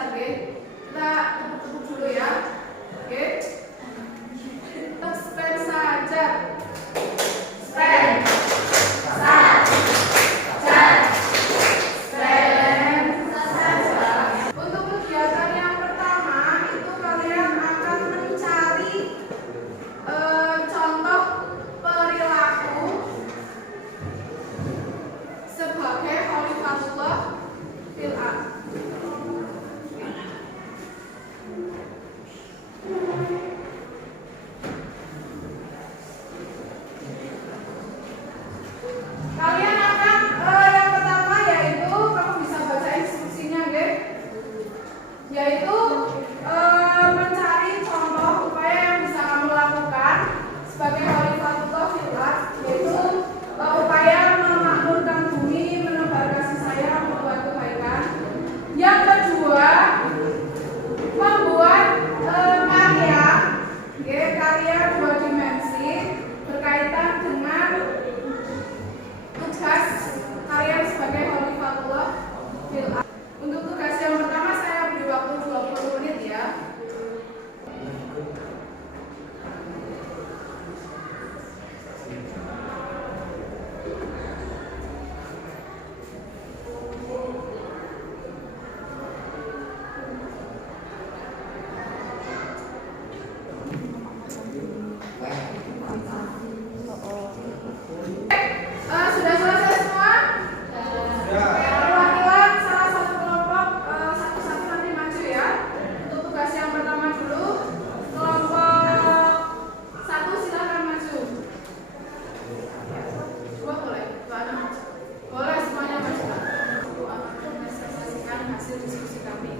lancar, nggih. Kita tepuk-tepuk dulu ya. Oke. Pen saja. Pen. Untuk kegiatan yang pertama itu kalian akan mencari contoh perilaku sebagai khalifatullah fil ardh. Kalian akan yang pertama yaitu kamu bisa baca instruksinya, nggih. Yaitu mencari contoh upaya yang bisa kamu lakukan sebagai khalifatullah fil ardh, yaitu upaya memakmurkan bumi, menebar kasih sayang, membuat kebaikan. Yang kedua, membuat karya, karya 2 dimensi berkaitan dengan tugas kalian sebagai khalifatullah fil ardh. Untuk tugas yang pertama saya beri waktu 20 menit ya. Sudah selesai semua? Perwakilan salah satu kelompok satu-satu nanti maju ya. Untuk tugas yang pertama dulu, kelompok 1 silakan maju. Coba boleh, boleh semuanya maju. Aku akan mempresentasikan hasil diskusi kami.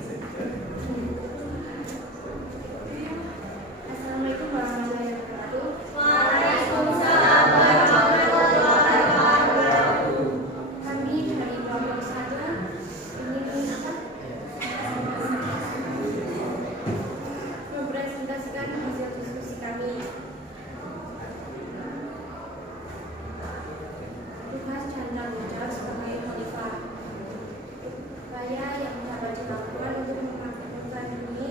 Assalamualaikum warahmatullahi wabarakatuh. Waalaikumsalam warahmatullahi wabarakatuh. Kami dari kelompok 1 ingin mempresentasikan hasil diskusi kami. Tugas Chandra Muda sebagai khalifah. Upaya yang dapat dilakukan untuk memakmurkan bumi,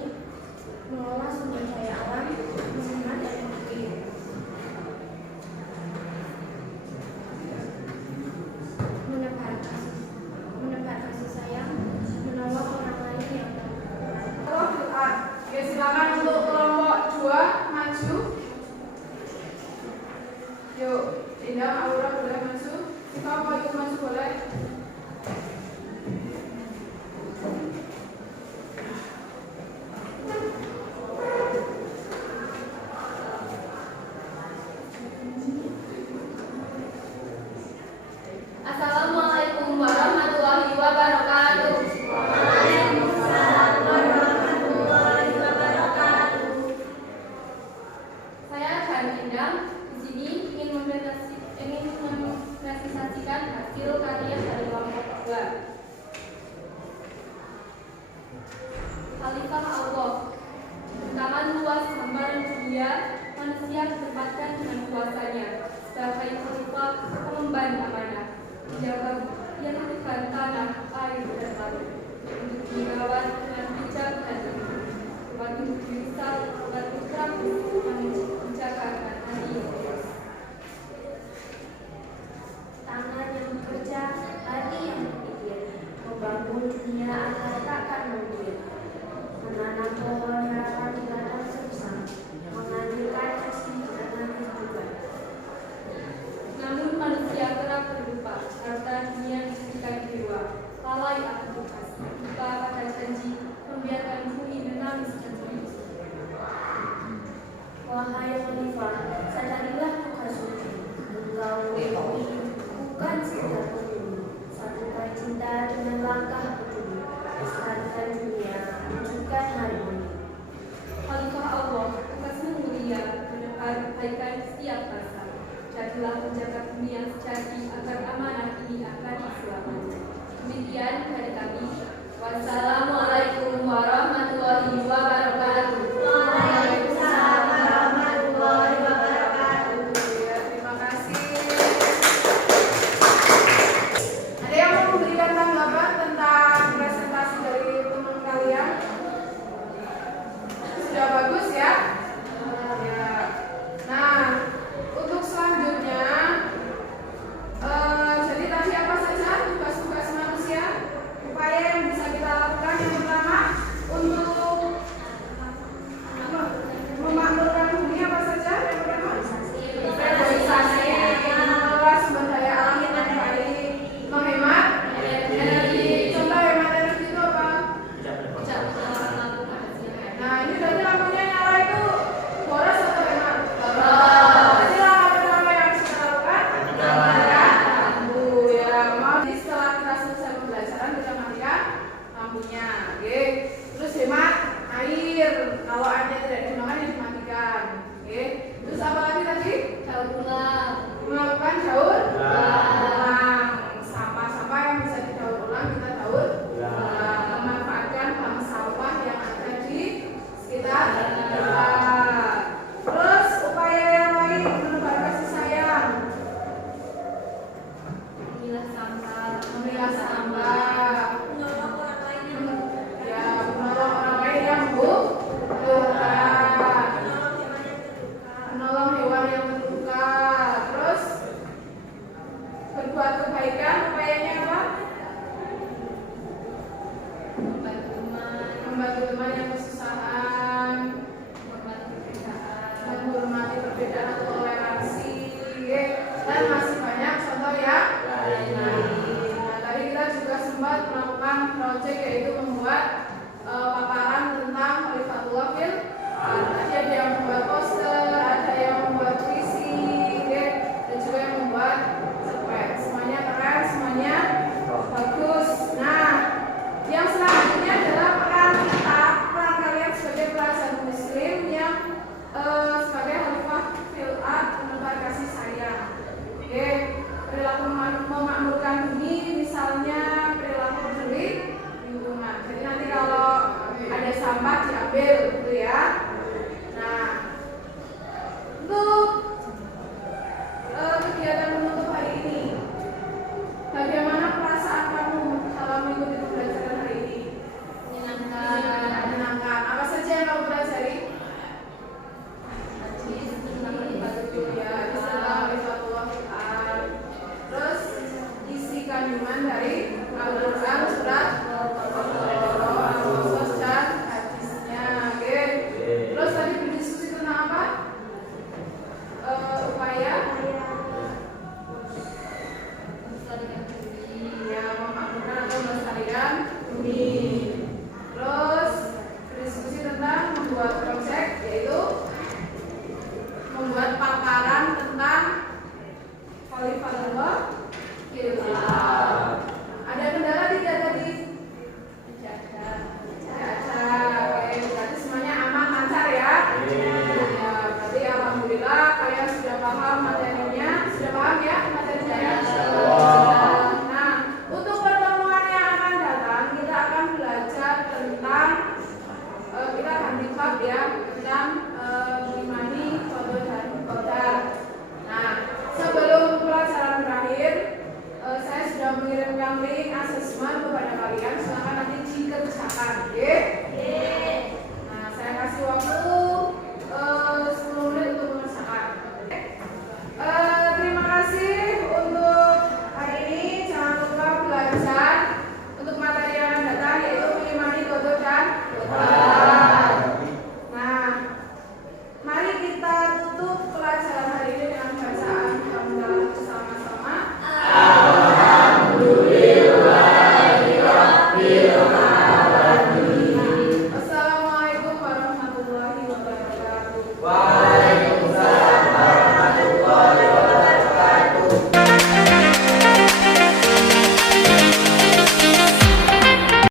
mengelola sumber daya alam, menghemat energi, menebar kasih sayang, menolong orang lain yang membutuhkan. Ya, silakan untuk kelompok 2 maju. Yuk, Indah, Aura boleh maju. Kita mau ikut maju boleh. Assalamualaikum warahmatullahi wabarakatuh. Waalaikumsalam warahmatullahi wabarakatuh. Saya Indang di sini ingin mempresentasikan hasil karya dari kelompok 2. Khalifah Allah. Tangan luas gambaran dunia, manusia ditempatkan dengan kuasanya sebagai khalifah pengemban amanah. Yang menentukan tanah, air, dan laut untuk dirawat dengan bijak dan teliti, bukan untuk dirusak, bukan untuk rapuh, menjaga dengan hati yang tulus. Tangan yang bekerja, hati yang berpikir, membangun dunia agar takkan mungkin, menanam pohon harapan di ladang sebesar, menghadirkan kasih dengan kehidupan. Namun manusia kerap berlupa, harta dunia diberikan dewa, lalai akan tugas, lupa pada janji, membiarkan bumi menangis dan beribu. Wahai khalifah, sadarilah tugasmu. Engkau bukan sekedar pemimpin, satukan cinta dengan langkah peduli, lestarikan dunia, wujudkan harmoni. Khalifah Allah, tugasmu mulia, menebar kebaikan setiap masa. Jadilah penjaga bumi yang sejati agar amanah ini akan diselamatkan. Demikian dari kami. Wassalamualaikum warahmatullahi wabarakatuh. Waalaikumsalam warahmatullahi wabarakatuh. membantu teman yang kesusahan, menghormati perbedaan atau toleransi, dan masih banyak contoh yang lain. Nah, tadi kita juga sempat melakukan proyek yaitu membuat paparan tentang Khalifatullah fil Ardh. Ada yang membuat poster, ada yang membuat puisi, dan juga yang membuat cerpen. Semuanya keren, semuanya bagus. Nah, yang selanjutnya adalah peran kalian sebagai pelajar muslim yang sebagai khalifah fil ardh menebar kasih sayang. Perilaku memakmurkan